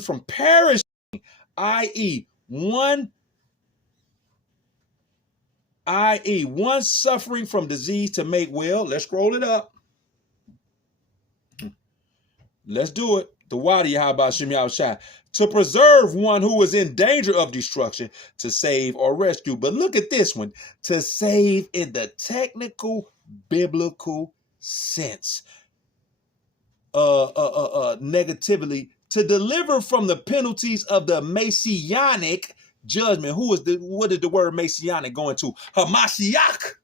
from perishing, i.e. one suffering from disease to make well. Let's scroll it up. Let's do it. The Wadi Habashim Yahushai. To preserve one who is in danger of destruction, to save or rescue. But look at this one. To save in the technical biblical sense. Negatively. To deliver from the penalties of the messianic judgment. What is the word messianic going to? Hamashiach.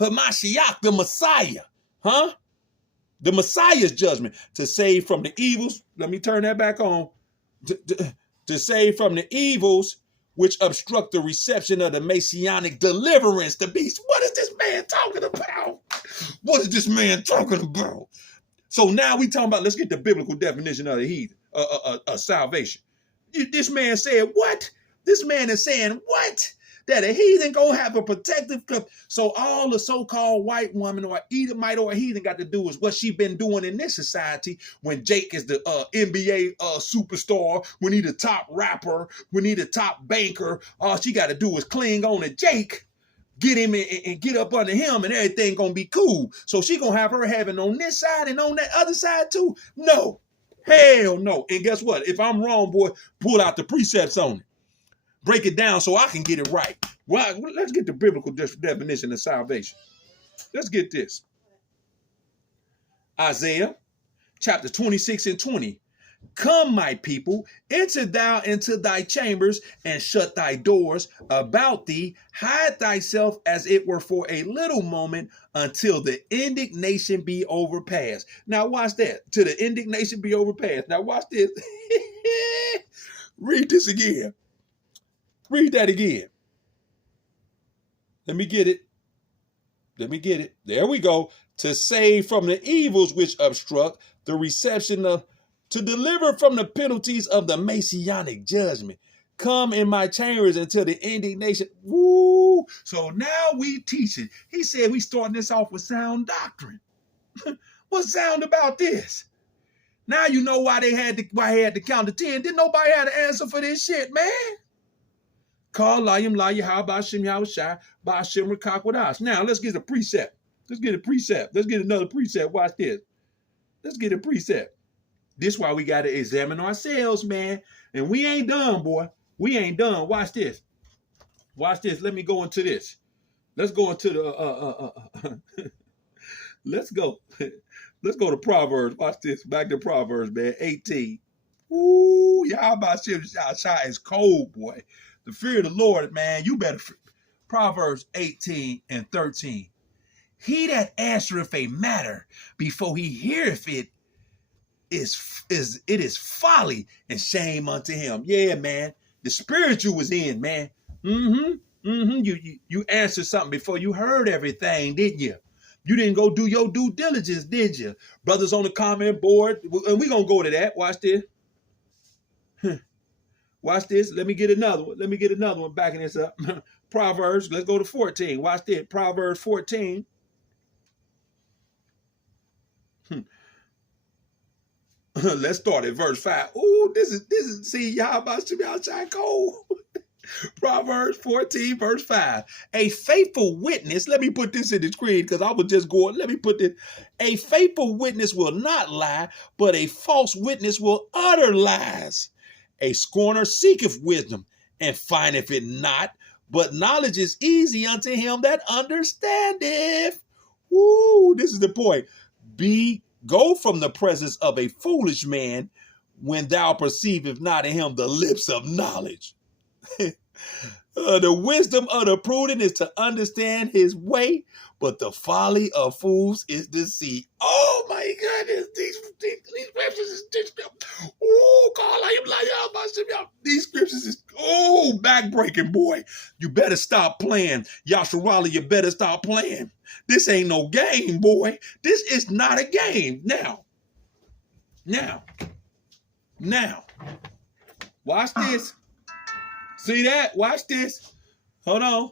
Hamashiach, the Messiah. Huh? The Messiah's judgment. To save from the evils. Let me turn that back on. To save from the evils which obstruct the reception of the messianic deliverance. The beast. What is this man talking about? What is this man talking about? So now we talking about, let's get the biblical definition of the heathen, salvation. This man said, what? This man is saying, what? That a heathen gonna have a protective cup. So all the so-called white woman or Edomite or a heathen got to do is what she been doing in this society when Jake is the NBA superstar, when he the top rapper, when he the top banker. All she got to do is cling on to Jake, get him and get up under him, and everything gonna be cool. So she gonna have her heaven on this side and on that other side too? No. Hell no. And guess what? If I'm wrong, boy, pull out the precepts on it. Break it down so I can get it right. Well, let's get the biblical definition of salvation. Let's get this. Isaiah chapter 26 and 20. Come, my people, enter thou into thy chambers and shut thy doors about thee. Hide thyself as it were for a little moment until the indignation be overpassed. Now watch that. Till the indignation be overpassed. Now watch this. Read this again. Read that again. Let me get it. Let me get it. There we go. To save from the evils which obstruct the reception of, to deliver from the penalties of the messianic judgment. Come in my chambers until the indignation. Woo! So now we teach it. He said we starting this off with sound doctrine. What's sound about this? Now you know why he had to count to 10. Didn't nobody have an answer for this shit, man. Call Layim Laya, how about Shem Yahushai, by Shem Rakak with us. Now let's get a precept. Let's get a precept. Let's get another precept. Watch this. Let's get a precept. This is why we got to examine ourselves, man. And we ain't done, boy. We ain't done. Watch this. Watch this. Let me go into this. Let's go into the let's go. Let's go to Proverbs. Watch this. Back to Proverbs, man. 18. Ooh, Yahweh Shem Yahushai is cold, boy. The fear of the Lord, man, you better. Proverbs 18 and 13. He that answereth a matter before he heareth it is folly and shame unto him. Yeah, man. The spiritual was in, man. You answered something before you heard everything, didn't you? You didn't go do your due diligence, did you? Brothers on the comment board, and we're gonna go to that. Watch this. Watch this. Let me get another one. Let me get another one backing this up. Proverbs, let's go to 14. Watch this. Proverbs 14. Let's start at verse 5. Ooh, this is see, y'all about to be outside cold. Proverbs 14, verse 5. A faithful witness, let me put this in the screen because I was just going, let me put this. A faithful witness will not lie, but a false witness will utter lies. A scorner seeketh wisdom and findeth it not, but knowledge is easy unto him that understandeth. Woo, this is the point. Go from the presence of a foolish man when thou perceivest not in him the lips of knowledge. The wisdom of the prudent is to understand his way, but the folly of fools is deceit. Oh my goodness, these scriptures is these scriptures is backbreaking, boy. You better stop playing. Yasharahla, you better stop playing. This ain't no game, boy. This is not a game. Now. Watch this. See that? Watch this. Hold on.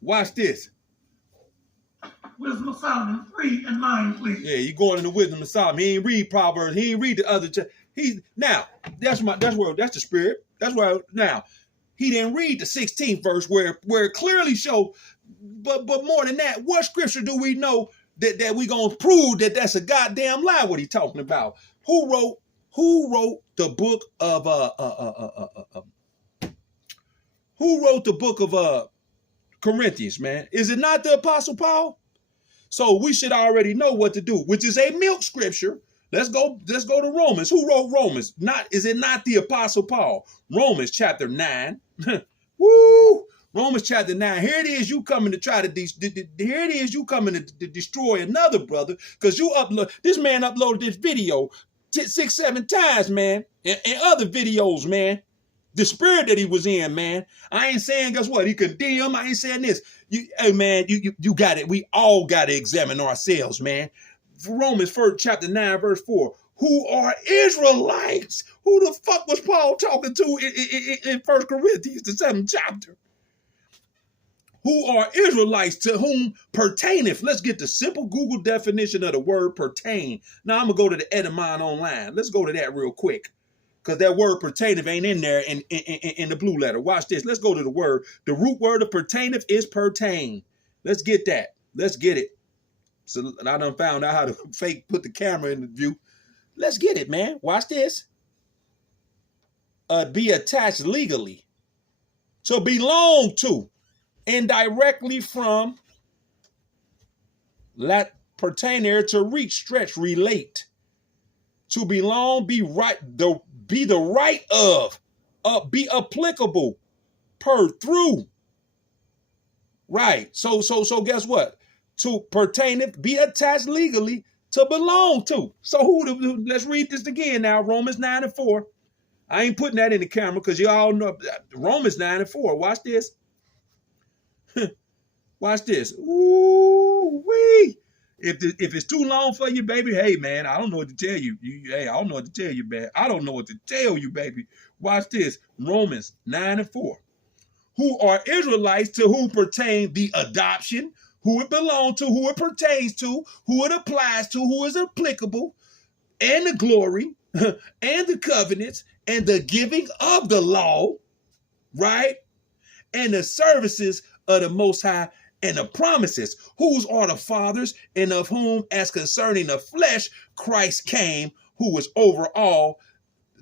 Watch this. Wisdom of Solomon 3 and 9, please. Yeah, you going into Wisdom of Solomon. He ain't read Proverbs. He ain't read the other. Now that's the spirit. That's where now he didn't read the 16th verse where it clearly show. But more than that, what scripture do we know that we gonna prove that that's a goddamn lie? What he talking about? Who wrote the book of who wrote the book of Corinthians, man? Is it not the Apostle Paul? So we should already know what to do, which is a milk scripture. Let's go to Romans. Who wrote Romans? Is it not the Apostle Paul? Romans chapter 9. Woo! Romans chapter 9. Here it is, you coming to try to destroy another brother, because this man uploaded this video 6, 7 times, man, and other videos, man. The spirit that he was in, man. I ain't saying, guess what? He condemned. I ain't saying this. Hey, man, you got it. We all got to examine ourselves, man. Romans 1, chapter 9, verse 4. Who are Israelites? Who the fuck was Paul talking to in 1 Corinthians, the 7th chapter? Who are Israelites, to whom pertaineth? Let's get the simple Google definition of the word pertain. Now I'm going to go to the Edamon online. Let's go to that real quick, because that word pertaineth ain't in there in the blue letter. Watch this. Let's go to the word. The root word of pertaineth is pertain. Let's get that. Let's get it. So I done found out how to fake put the camera in the view. Let's get it, man. Watch this. Be attached legally. So belong to. Indirectly from. Let pertainer, to reach, stretch, relate. To belong, be right, be the right of, be applicable, per, through. Right. So guess what? To pertaineth, be attached legally, to belong to. So let's read this again now. Romans 9 and 4. I ain't putting that in the camera because you all know Romans 9 and 4. Watch this. Watch this. Ooh-wee. If it's too long for you, baby, hey, man, I don't know what to tell you. Hey, I don't know what to tell you, man. I don't know what to tell you, baby. Watch this. Romans 9 and 4. Who are Israelites, to whom pertain the adoption, who it belongs to, who it pertains to, who it applies to, who is applicable, and the glory, and the covenants, and the giving of the law, right? And the services of the Most High, and the promises, whose are the fathers, and of whom, as concerning the flesh, Christ came, who is over all,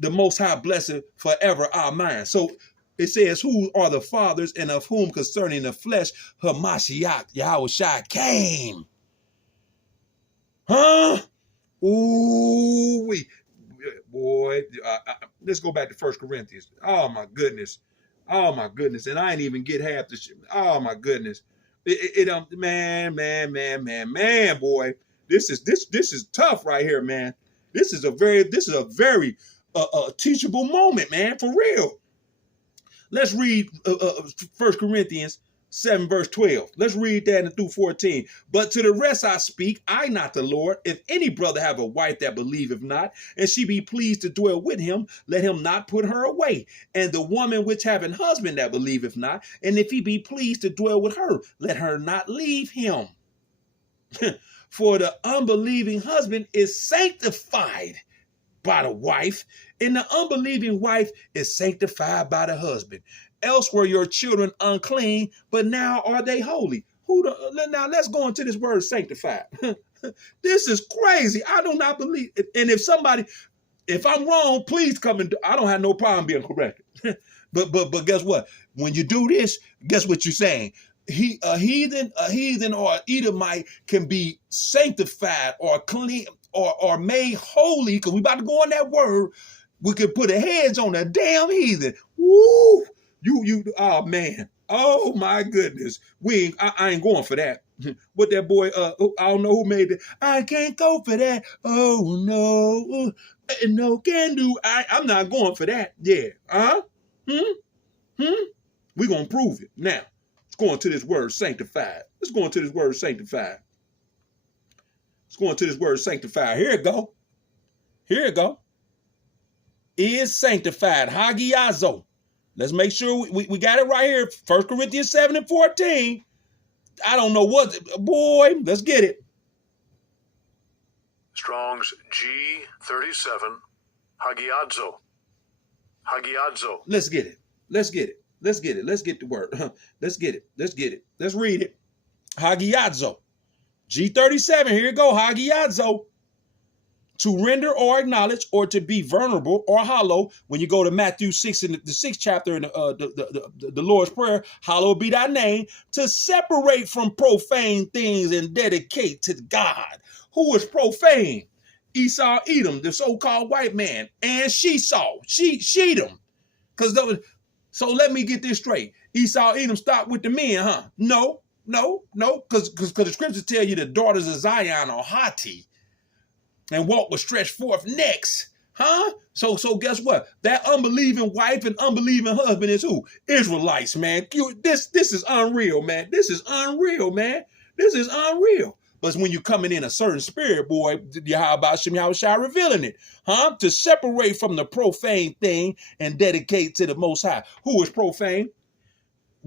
the Most High blessed forever. Amen. So it says, who are the fathers, and of whom concerning the flesh, Hamashiach, Yahushua came. Huh? Ooh, boy. Let's go back to 1 Corinthians. Oh my goodness. Oh my goodness. And I ain't even get half the shit. Oh my goodness. Man, boy. This is tough right here, man. This is a very teachable moment, man, for real. Let's read 1 Corinthians 7 verse 12. Let's read that and through 14. But to the rest I speak, I not the Lord. If any brother have a wife that believeth not, and she be pleased to dwell with him, let him not put her away. And the woman which have an husband that believeth not, and if he be pleased to dwell with her, let her not leave him. For the unbelieving husband is sanctified by the wife, and the unbelieving wife is sanctified by the husband. Else were your children unclean, but now are they holy. Now let's go into this word sanctified. This is crazy. I do not believe it. And if I'm wrong, please come and I don't have no problem being corrected. but guess what? When you do this, guess what you're saying? A heathen or an Edomite can be sanctified or clean or made holy, because we about to go on that word. We could put a hedge on a damn heathen. Woo! Oh man. Oh my goodness. I ain't going for that. What that boy, I don't know who made it. I can't go for that. Oh no. No can do. I'm not going for that. Yeah. Huh? We're gonna prove it. Now, let's go into this word sanctified. Let's go into this word sanctified. Here it go. Is sanctified. Hagiazo. Let's make sure we got it right here. 1 Corinthians 7 and 14. I don't know what. Boy, let's get it. Strong's G37, Hagiadzo. Hagiadzo. Let's get it. Let's get it. Let's get it. Let's get the word. Let's get it. Let's get it. Let's read it. Hagiadzo. G37. Here you go. Hagiadzo. To render or acknowledge or to be vulnerable or hollow. When you go to Matthew 6 in the 6th chapter in the Lord's Prayer, hallowed be thy name, to separate from profane things and dedicate to God. Who is profane? Esau, Edom, the so-called white man, and Shedom. So let me get this straight. Esau, Edom stopped with the men, huh? No, because the scriptures tell you the daughters of Zion are haughty and walk with stretched forth necks, huh? So guess what? That unbelieving wife and unbelieving husband is who? Israelites, man. This is unreal, man. This is unreal, man. This is unreal. But when you're coming in a certain spirit, boy, Yahweh Shem Yahushua revealing it, huh? To separate from the profane thing and dedicate to the Most High. Who is profane?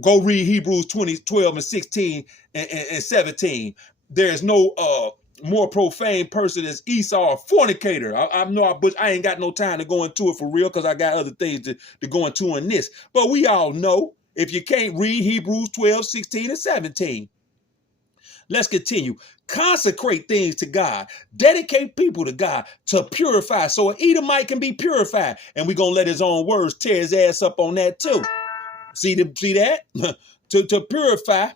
Go read Hebrews 12 and 16 and 17. There's no more profane person as Esau, a fornicator. I ain't got no time to go into it for real because I got other things to go into in this. But we all know if you can't read Hebrews 12, 16, and 17. Let's continue. Consecrate things to God. Dedicate people to God to purify. So an Edomite can be purified. And we're going to let his own words tear his ass up on that too. See that? to purify,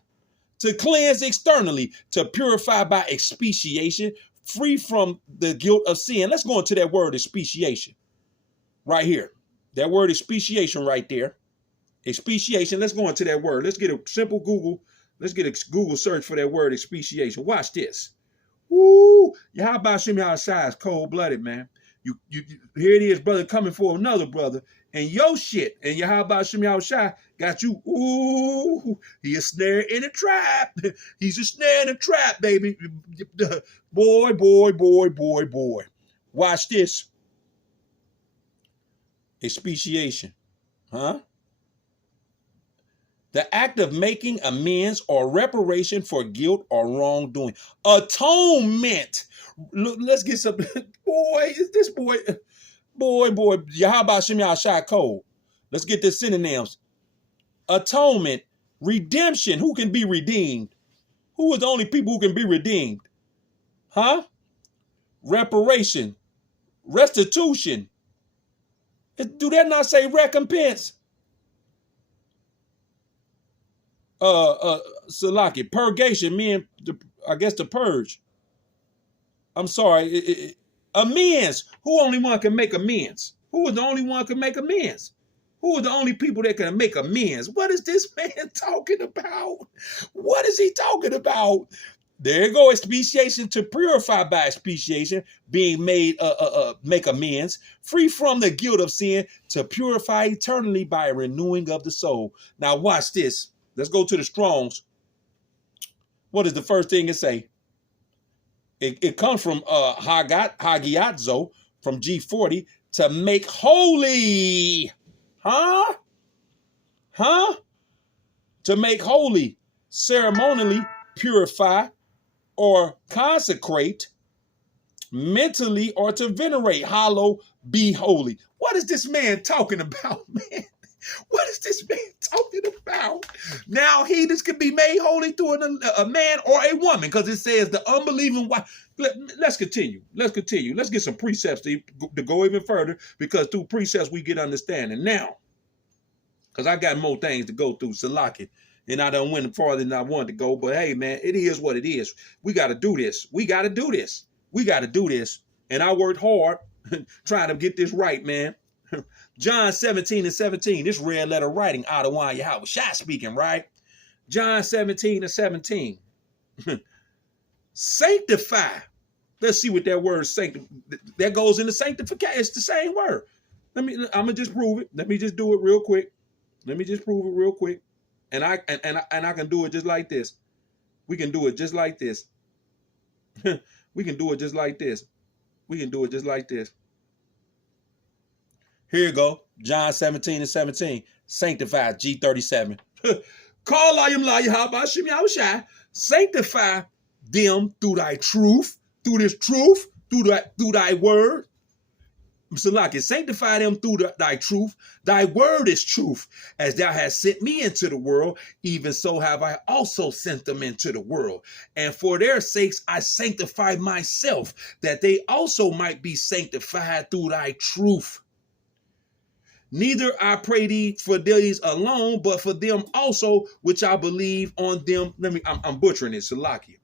to cleanse externally, to purify by expiation, free from the guilt of sin. Let's go into that word expiation right here. That word expiation right there. Expiation. Let's go into that word. Let's get a simple Google. Let's get a Google search for that word expiation. Watch this. Woo! How about Shem Yahushua is cold-blooded, man. You here it is, brother, coming for another brother. And your shit, and how about Shem Yahushua got you, ooh, he a snare in a trap. He's a snare in a trap, baby. Boy. Watch this. Expiation. Huh? The act of making amends or reparation for guilt or wrongdoing. Atonement. Let's get some. Boy, is this boy. How about Shem Yahushua Code? Let's get the synonyms. Atonement. Redemption. Who can be redeemed? Who are the only people who can be redeemed? Huh? Reparation. Restitution. Do that not say recompense? Salaki, purgation, meaning I guess to purge. I'm sorry. Amends. Who only one can make amends? Who is the only one can make amends? Who are the only people that can make amends? What is this man talking about? What is he talking about? There you go. Expiation, to purify by expiation, being made make amends, free from the guilt of sin, to purify eternally by a renewing of the soul. Now watch this. Let's go to the Strongs. What is the first thing it say? It comes from Hagiadzo from G40, to make holy. Huh? To make holy, ceremonially purify or consecrate, mentally or to venerate, hallow, be holy. What is this man talking about, man? What is this man talking about? Now heathens can be made holy through a man or a woman, because it says the unbelieving wife. Let's continue. Let's get some precepts to go even further, because through precepts we get understanding. Now, because I got more things to go through, Salaki, and I done went farther than I wanted to go. But hey, man, it is what it is. We got to do this. We got to do this. And I worked hard trying to get this right, man. John 17 and 17, this red letter writing, Adawan Yahweh Shai speaking, right? John 17 and 17. Sanctify. Let's see what that word sanctify, that goes into sanctification. It's the same word. I'm gonna just prove it. Let me just do it real quick. And I can do it just like this. We can do it just like this. Here you go. John 17 and 17. Sanctify, G37. Call I am La Yahweh Shem Yahushua. Sanctify them through thy truth, through this truth, through thy word. Salaki, sanctify them through thy truth. Thy word is truth. As thou hast sent me into the world, even so have I also sent them into the world. And for their sakes I sanctify myself, that they also might be sanctified through thy truth. Neither I pray thee for these alone, but for them also which I believe on them. I'm butchering it, Salaki.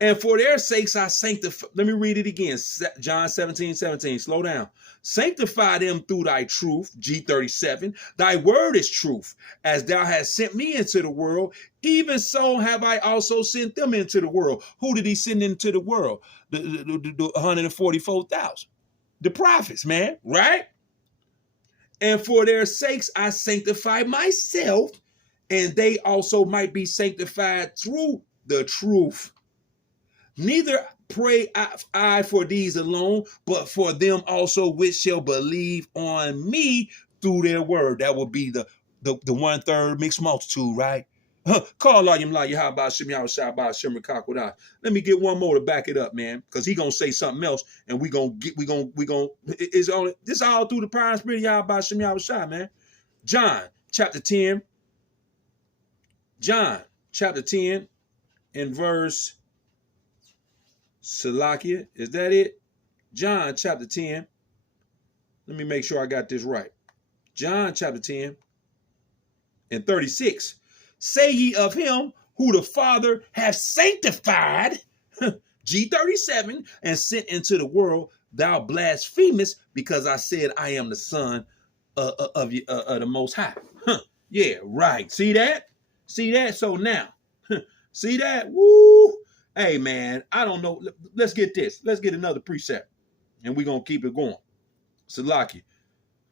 And for their sakes I sanctify. Let me read it again. John 17:17. Slow down. Sanctify them through thy truth. G37. Thy word is truth. As thou hast sent me into the world, even so have I also sent them into the world. Who did he send into the world? The 144,000. The prophets, man. Right? And for their sakes I sanctify myself, and they also might be sanctified through the truth. Neither pray I for these alone, but for them also which shall believe on me through their word. That will be the 1/3 mixed multitude, right? Call all you how about Shem Yasharahla Shemra Kakodah. Let me get one more to back it up, man, because he gonna say something else, and we gonna it's all this all through the power and spirit of about Shem Yasharahla, man. John chapter 10, and verse Salakia, is that it? John chapter 10. Let me make sure I got this right. John chapter 10 and 36. Say ye of him who the Father hath sanctified, G37, and sent into the world, thou blasphemest, because I said I am the Son of the Most High. Yeah, right. See that? See that? So now, see that? Woo! Hey, man, I don't know. Let's get this. Let's get another precept, and we're going to keep it going. Salaki.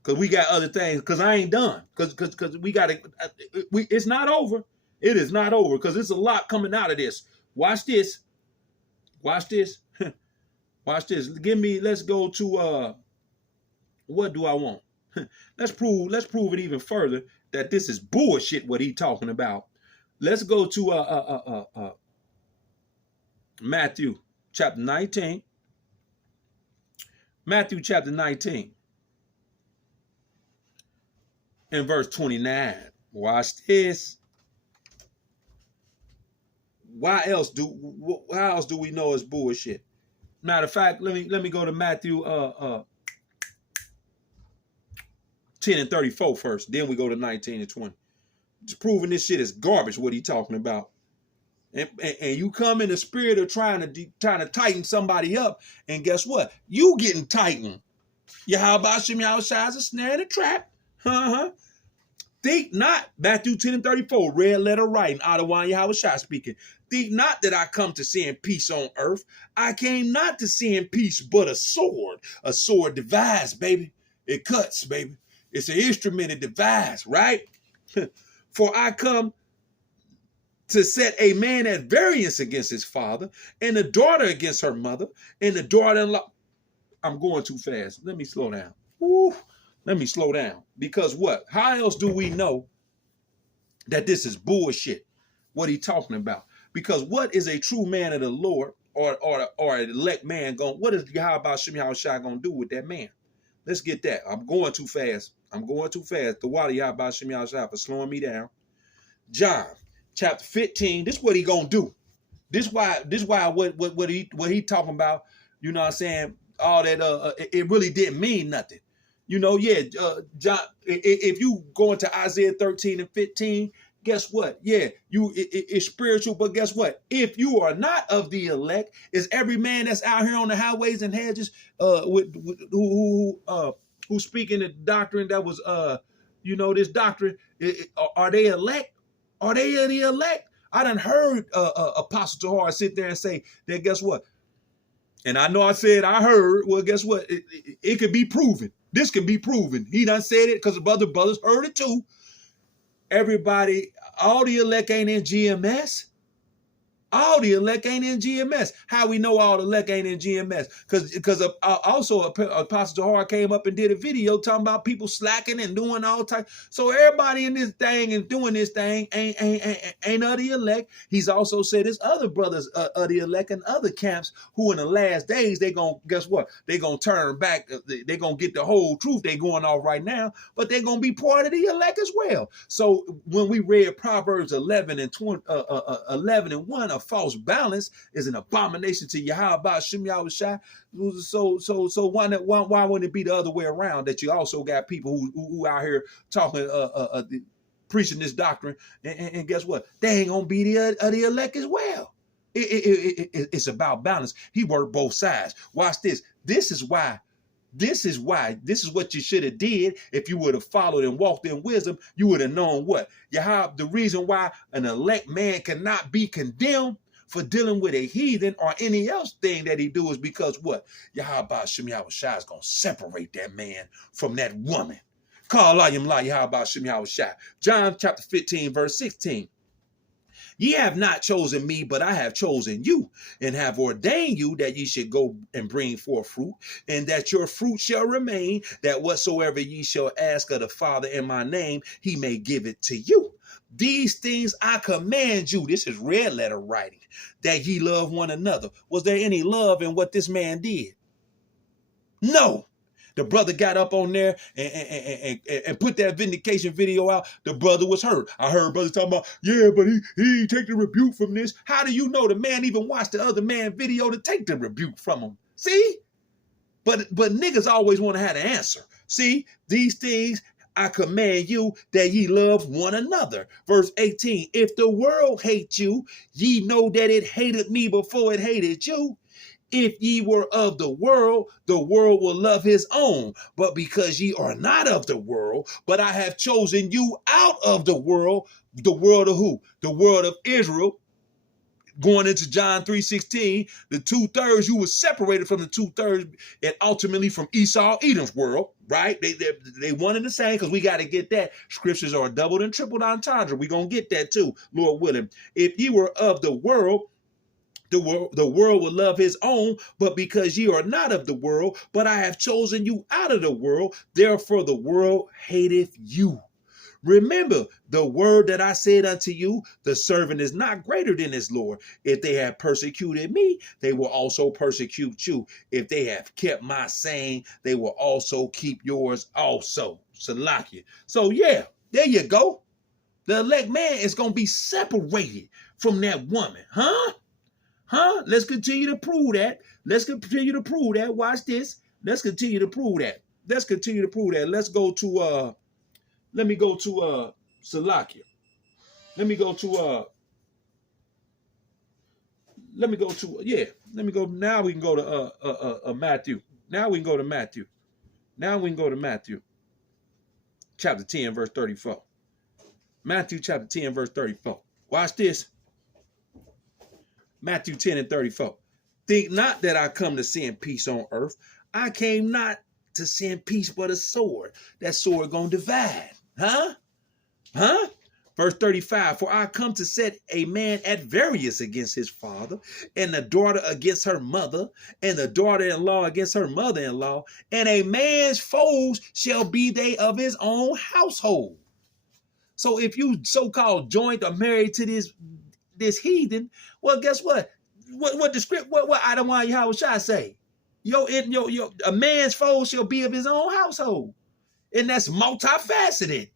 Because we got other things. Because I ain't done. Because we got to. It's not over. It is not over. Because there's a lot coming out of this. Watch this. Watch this. Watch this. Let's go to, what do I want? Let's prove it even further that this is bullshit what he talking about. Let's go to, Matthew chapter 19. Matthew chapter 19 and verse 29. Watch this. How else do we know it's bullshit? Matter of fact, let me go to Matthew 10 and 34 first. Then we go to 19 and 20. Just proving this shit is garbage what he talking about. And you come in the spirit of trying to tighten somebody up, and guess what? You getting tightened. Yahweh Shem Yahweh is a snare and a trap. Think not, Matthew 10 and 34, red letter writing, Adawan Yahweh speaking. Think not that I come to send peace on earth. I came not to send peace, but a sword. A sword divides, baby. It cuts, baby. It's an instrument, it divides, right? For I come to set a man at variance against his father, and a daughter against her mother, and the daughter-in-law. I'm going too fast. Let me slow down. Woo. Let me slow down. Because what? How else do we know that this is bullshit? What he talking about? Because what is a true man of the Lord or an elect man going? What is Yahweh Shem Yahweh going to do with that man? Let's get that. I'm going too fast. The water Yahweh Shem Yahweh for slowing me down. John chapter 15. This is what he gonna do. This why what he talking about. You know what I'm saying? All that it really didn't mean nothing. You know, yeah, John, if you go into Isaiah 13 and 15, guess what? Yeah, it's spiritual, but guess what? If you are not of the elect, is every man that's out here on the highways and hedges who's speaking the doctrine that was this doctrine, are they elect? Are they the elect? I done heard Apostle Tahar sit there and say that, guess what? And I know I said I heard, well, guess what? It can be proven. This can be proven. He done said it because the other brothers heard it too. Everybody, all the elect ain't in GMS. All the elect ain't in GMS. How we know all the elect ain't in GMS? Because also Apostle Jahar came up and did a video talking about people slacking and doing all types. So everybody in this thing and doing this thing ain't of the elect. He's also said there's other brothers of the elect and other camps who in the last days they gonna guess what? They gonna turn back. They gonna get the whole truth. They going off right now, but they're gonna be part of the elect as well. So when we read Proverbs 11 and 20, 11 and 1, a false balance is an abomination to Yahweh Shem Yahushai. So why wouldn't it be the other way around, that you also got people who out here talking preaching this doctrine, and guess what? They ain't gonna be the elect as well. It's about balance. He worked both sides. Watch this. This is what you should have did. If you would have followed and walked in wisdom, you would have known what? The reason why an elect man cannot be condemned for dealing with a heathen or any else thing that he do is because what? Yahweh Shem Yahushai is going to separate that man from that woman. Call Ayim La Yahweh Shem Yahushai. John chapter 15, verse 16. Ye have not chosen me, but I have chosen you, and have ordained you that ye should go and bring forth fruit, and that your fruit shall remain, that whatsoever ye shall ask of the Father in my name, he may give it to you. These things I command you. This is red letter writing, that ye love one another. Was there any love in what this man did? No. The brother got up on there and put that vindication video out. The brother was hurt. I heard brothers talking about, yeah, but he take the rebuke from this. How do you know the man even watched the other man video to take the rebuke from him? See? But niggas always want to have the answer. See? These things I command you, that ye love one another. Verse 18, if the world hate you, ye know that it hated me before it hated you. If ye were of the world will love his own. But because ye are not of the world, but I have chosen you out of the world of who? The world of Israel. Going into John 3:16, the 2/3, you were separated from the 2/3 and ultimately from Esau, Edom's world, right? They one and the same, because we got to get that. Scriptures are doubled and tripled entendre. We're going to get that too, Lord willing. If ye were of the world will love his own, but because ye are not of the world, but I have chosen you out of the world, therefore the world hateth you. Remember the word that I said unto you, the servant is not greater than his Lord. If they have persecuted me, they will also persecute you. If they have kept my saying, they will also keep yours also. Salakia. So yeah, there you go. The elect man is going to be separated from that woman, huh? Let's continue to prove that. Watch this. Let's continue to prove that. Let's go to let me go to Salakia. Let me go now we can go to Matthew. Now we can go to Matthew. Chapter 10, verse 34. Matthew chapter 10, verse 34. Watch this. Matthew 10 and 34. Think not that I come to send peace on earth. I came not to send peace but a sword. That sword gonna divide. Huh? Verse 35. For I come to set a man at variance against his father, and the daughter against her mother, and the daughter-in-law against her mother-in-law, and a man's foes shall be they of his own household. So if you so-called joined or married to this heathen, well, guess what? What the script? What Adam Yahweh Shai say? A man's foe shall be of his own household, and that's multifaceted.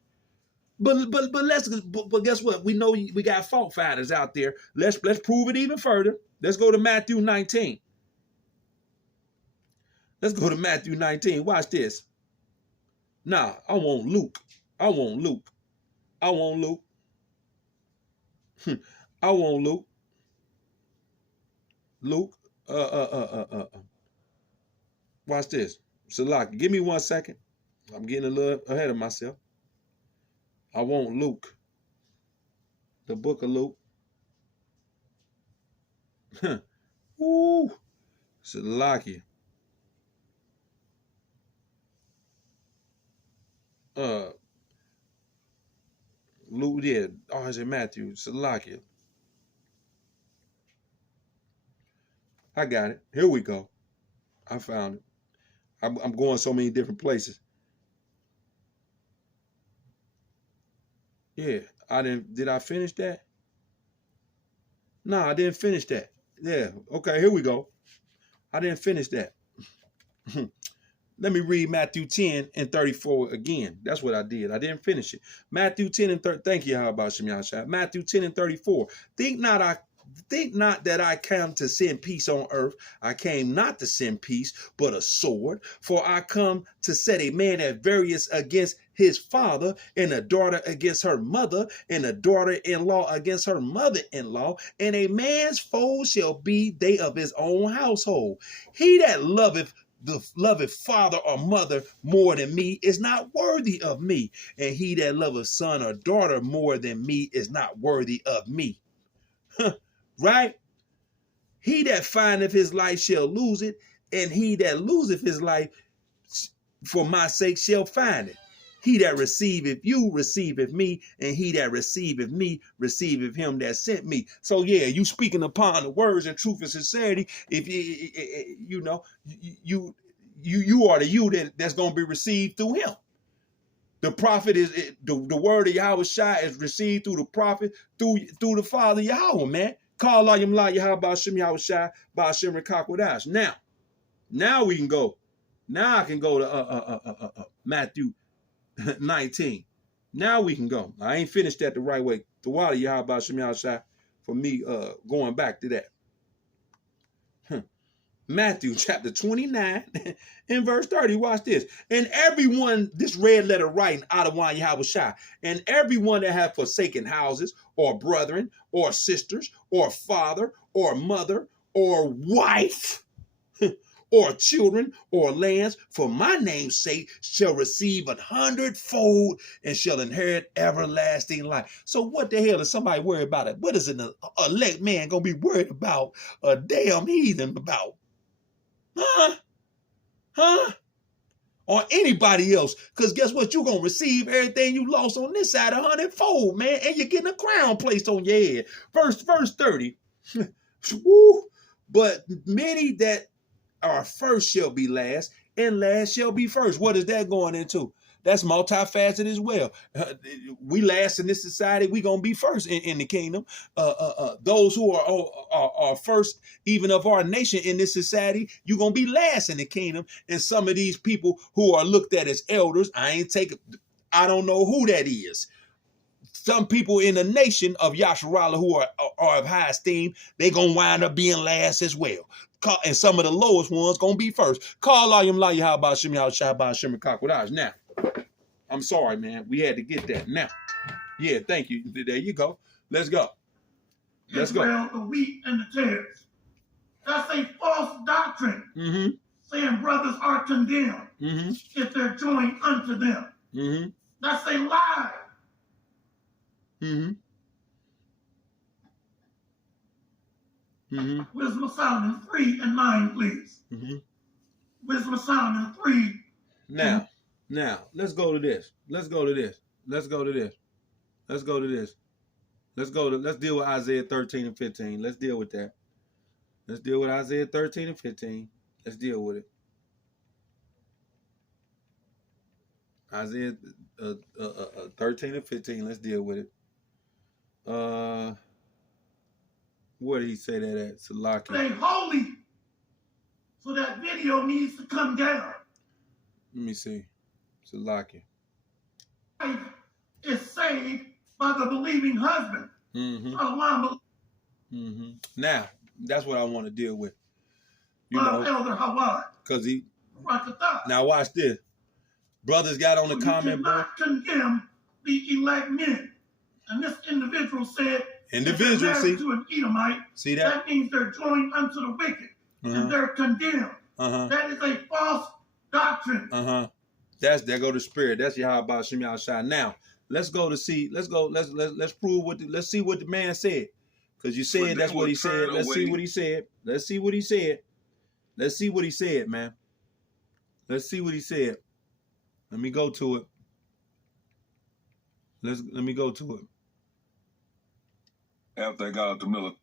But guess what? We know we got fault finders out there. Let's prove it even further. Let's go to Matthew 19. Watch this. Nah, I want Luke. I want Luke. Luke. Watch this. Salak, give me 1 second. I'm getting a little ahead of myself. I want Luke. The book of Luke. Woo. Salaki. Luke, yeah. Oh, is it Matthew? Salaki. I got it. Here we go. I found it. I'm going so many different places. Yeah, I didn't. Did I finish that? No, I didn't finish that. Yeah. Okay, here we go. I didn't finish that. Let me read Matthew 10 and 34 again. That's what I did. I didn't finish it. Matthew 10 and 30. Thank you, how about Shem Yahshua. Matthew 10 and 34. Think not that I came to send peace on earth. I came not to send peace, but a sword. For I come to set a man at variance against his father, and a daughter against her mother, and a daughter-in-law against her mother-in-law, and a man's foe shall be they of his own household. He that loveth father or mother more than me is not worthy of me, and he that loveth son or daughter more than me is not worthy of me. Right? He that findeth his life shall lose it, and he that loseth his life for my sake shall find it. He that receiveth you receiveth me, and he that receiveth me receiveth him that sent me. So yeah, you speaking upon the words and truth and sincerity. If you know you are the you that's going to be received through him. The prophet is the word of Yahweh Shai is received through the prophet through the Father Yahweh, man. Call Layim La Yahweh Shem Yahweh Shai by Shem Rekakwadash. Now we can go. Now I can go to Matthew 19. Now we can go. I ain't finished that the right way. The water Yahweh Shem Yahweh Shai for me going back to that. Matthew chapter 29 and verse 30. Watch this. And everyone, this red letter writing out of one Yahweh Shai, and everyone that have forsaken houses or brethren or sisters or father or mother or wife or children or lands for my name's sake shall receive 100-fold and shall inherit everlasting life. So what the hell is somebody worried about it? What is an elect man gonna be worried about a damn heathen about? Huh? Or anybody else? Because guess what? You're going to receive everything you lost on this side 100-fold, man. And you're getting a crown placed on your head. Verse 30. Woo. But many that are first shall be last, and last shall be first. What is that going into? That's multifaceted as well. We last in this society, we gonna be first in the kingdom. Those who are first, even of our nation in this society, you gonna be last in the kingdom. And some of these people who are looked at as elders, I don't know who that is. Some people in the nation of Yasharahla who are of high esteem, they gonna wind up being last as well. And some of the lowest ones gonna be first. Call Layim La Yahweh Shem Yahweh Shai by Shem Rekakwadash. Now, I'm sorry, man. We had to get that. Now, yeah, thank you. There you go. Let's go. Let's go. Israel, the wheat and the tares. That's a false doctrine. Saying brothers are condemned if they're joined unto them. That's a lie. Wisdom of Solomon 3 and 9, please. Wisdom of Solomon 3. Now, let's go to this. Let's deal with Isaiah 13 and 15. Let's deal with that. Let's deal with Isaiah 13 and 15. Let's deal with it. Isaiah 13 and 15. Let's deal with it. Where did he say that at? Salaki. Stay holy. So that video needs to come down. Let me see. Salaki. Is saved by the believing husband. Now, that's what I want to deal with. Elder Hawad. Because now watch this. Brothers got on the comment board. You cannot condemn the elect men. And this individual said, individual, see? To an Edomite, see that? That means they're joined unto the wicked. And they're condemned. That is a false doctrine. There go the spirit. That's Yahweh Shem Yahweh Shai. Now, let's prove let's see what the man said. Because you said that's what he said. Let's see what he said, man. Let's see what he said. Let me go to it. Let me go to it. After I got out the military.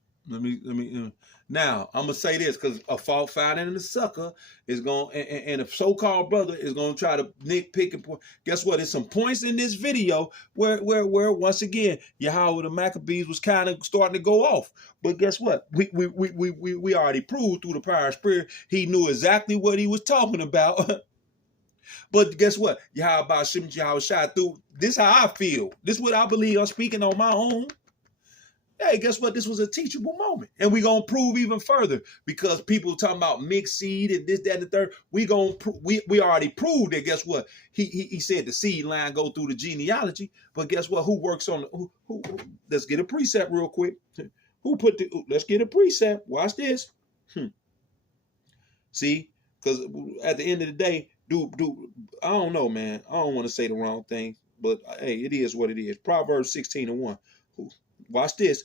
Now I'm gonna say this because a fault finding and a sucker is going and a so-called brother is gonna try to nitpick and point. Guess what? There's some points in this video where once again Yahweh the Maccabees was kind of starting to go off. But guess what? We already proved through the power of spirit he knew exactly what he was talking about. But guess what? Yahweh Shem Yahweh Shai through this how I feel. This is what I believe. I'm speaking on my own. Hey, guess what? This was a teachable moment. And we're going to prove even further because people talking about mixed seed and this, that, and the third. We already proved that, guess what? He said the seed line go through the genealogy. But guess what? Who works on who let's get a precept real quick. Let's get a precept. Watch this. See? Because at the end of the day, I don't know, man. I don't want to say the wrong thing. But, hey, it is what it is. Proverbs 16:1. Watch this.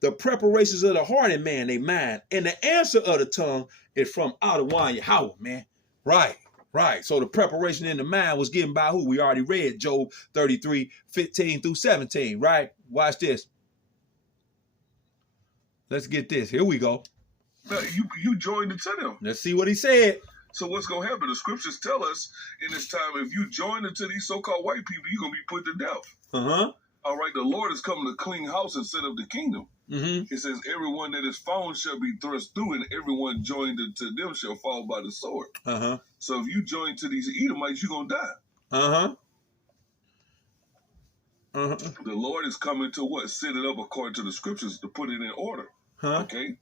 The preparations of the heart and man, they mind. And the answer of the tongue is from out of one Yahweh, man. Right. So the preparation in the mind was given by who? We already read Job 33:15-17, right? Watch this. Let's get this. Here we go. Now, you joined into them. Let's see what he said. So what's going to happen? The scriptures tell us in this time, if you join into these so-called white people, you're going to be put to death. All right, the Lord is coming to clean house and set up the kingdom. It says, everyone that is found shall be thrust through, and everyone joined to them shall fall by the sword. So if you join to these Edomites, you're going to die. The Lord is coming to what? Set it up according to the scriptures to put it in order. Okay?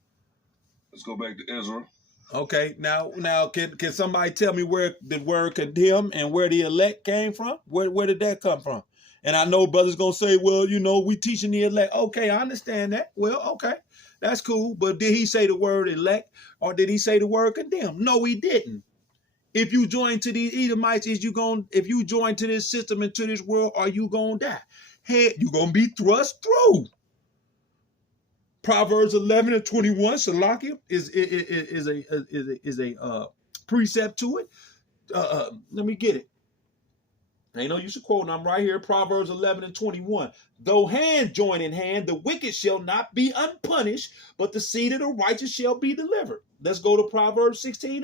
Let's go back to Ezra. Okay, now can somebody tell me where the word condemn and where the elect came from? Where did that come from? And I know brothers gonna say, well, we teaching the elect. Okay, I understand that. Well, okay, that's cool. But did he say the word elect or did he say the word condemn? No, he didn't. If you join to these Edomites, if you join to this system and to this world, are you gonna die? Hey, you gonna be thrust through. Proverbs 11:21, Salakia is a precept to it. Let me get it. Ain't no use of quoting. I'm right here. Proverbs 11:21. Though hand join in hand, the wicked shall not be unpunished, but the seed of the righteous shall be delivered. Let's go to Proverbs 16.